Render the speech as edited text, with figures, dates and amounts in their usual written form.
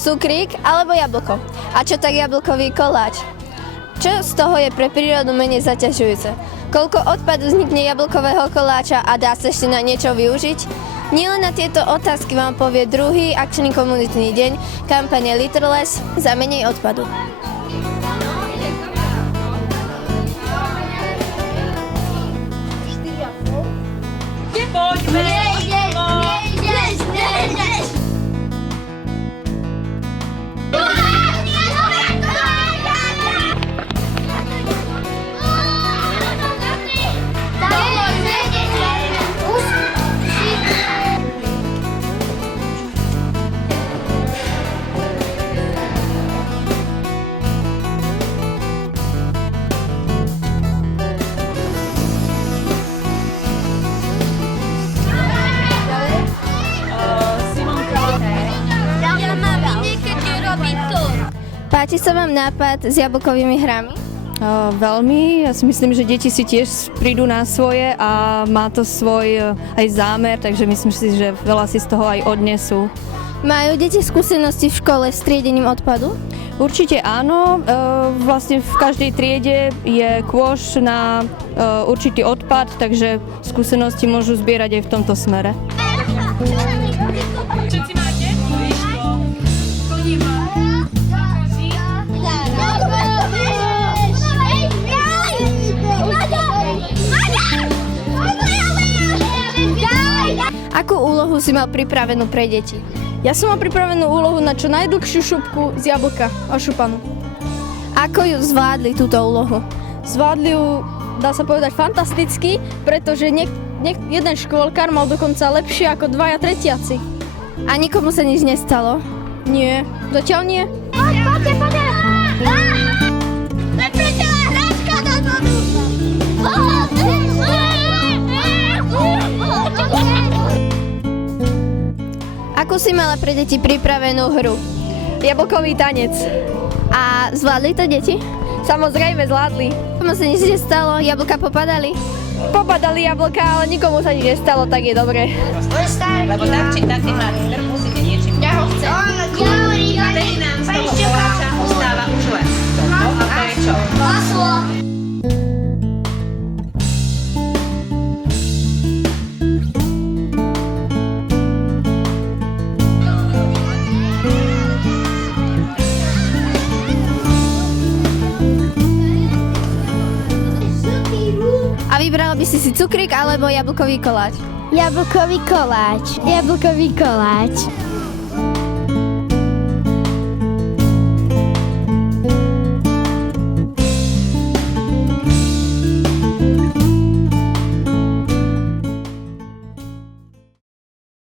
cukrík alebo jablko. A čo tak jablkový koláč? Čo z toho je pre prírodu menej zaťažujúce? Koľko odpadu vznikne jablkového koláča a dá sa ešte na niečo využiť? Nielen na tieto otázky vám povie druhý akčný komunitný deň kampane Littleness za menej odpadu. Páči sa vám nápad s jablkovými hrami? Veľmi. Ja si myslím, že deti si tiež prídu na svoje a má to svoj aj zámer, takže myslím si, že veľa si z toho aj odnesú. Majú deti skúsenosti v škole s triedením odpadu? Určite áno. Vlastne v každej triede je kôš na určitý odpad, takže skúsenosti môžu zbierať aj v tomto smere. Všetci máte? Akú úlohu si mal pripravenú pre deti? Ja som mal pripravenú úlohu na čo najdlhšiu šupku z jablka ošupanú. Ako ju zvládli túto úlohu? Zvládli ju, dá sa povedať, fantasticky, pretože jeden škôlkar mal dokonca lepšie ako dvaja tretiaci. A nikomu sa nič nestalo? Nie, zatiaľ nie. Poďte! Nepletela hračka do vodu! Akú si mala pre deti pripravenú hru? Jablkový tanec. A zvládli to deti? Samozrejme zvládli. Komu sa nič nestalo? Jablka popadali? Popadali jablka, ale nikomu sa nič nestalo, tak je dobre. Lebo tak či tak ten marker musíte niečím. Ja ho chcem. A tedy nám z toho koláča ostáva už len toto. A to je čo? Maslo. A vybrala by si cukrík alebo jablkový koláč? Jablkový koláč.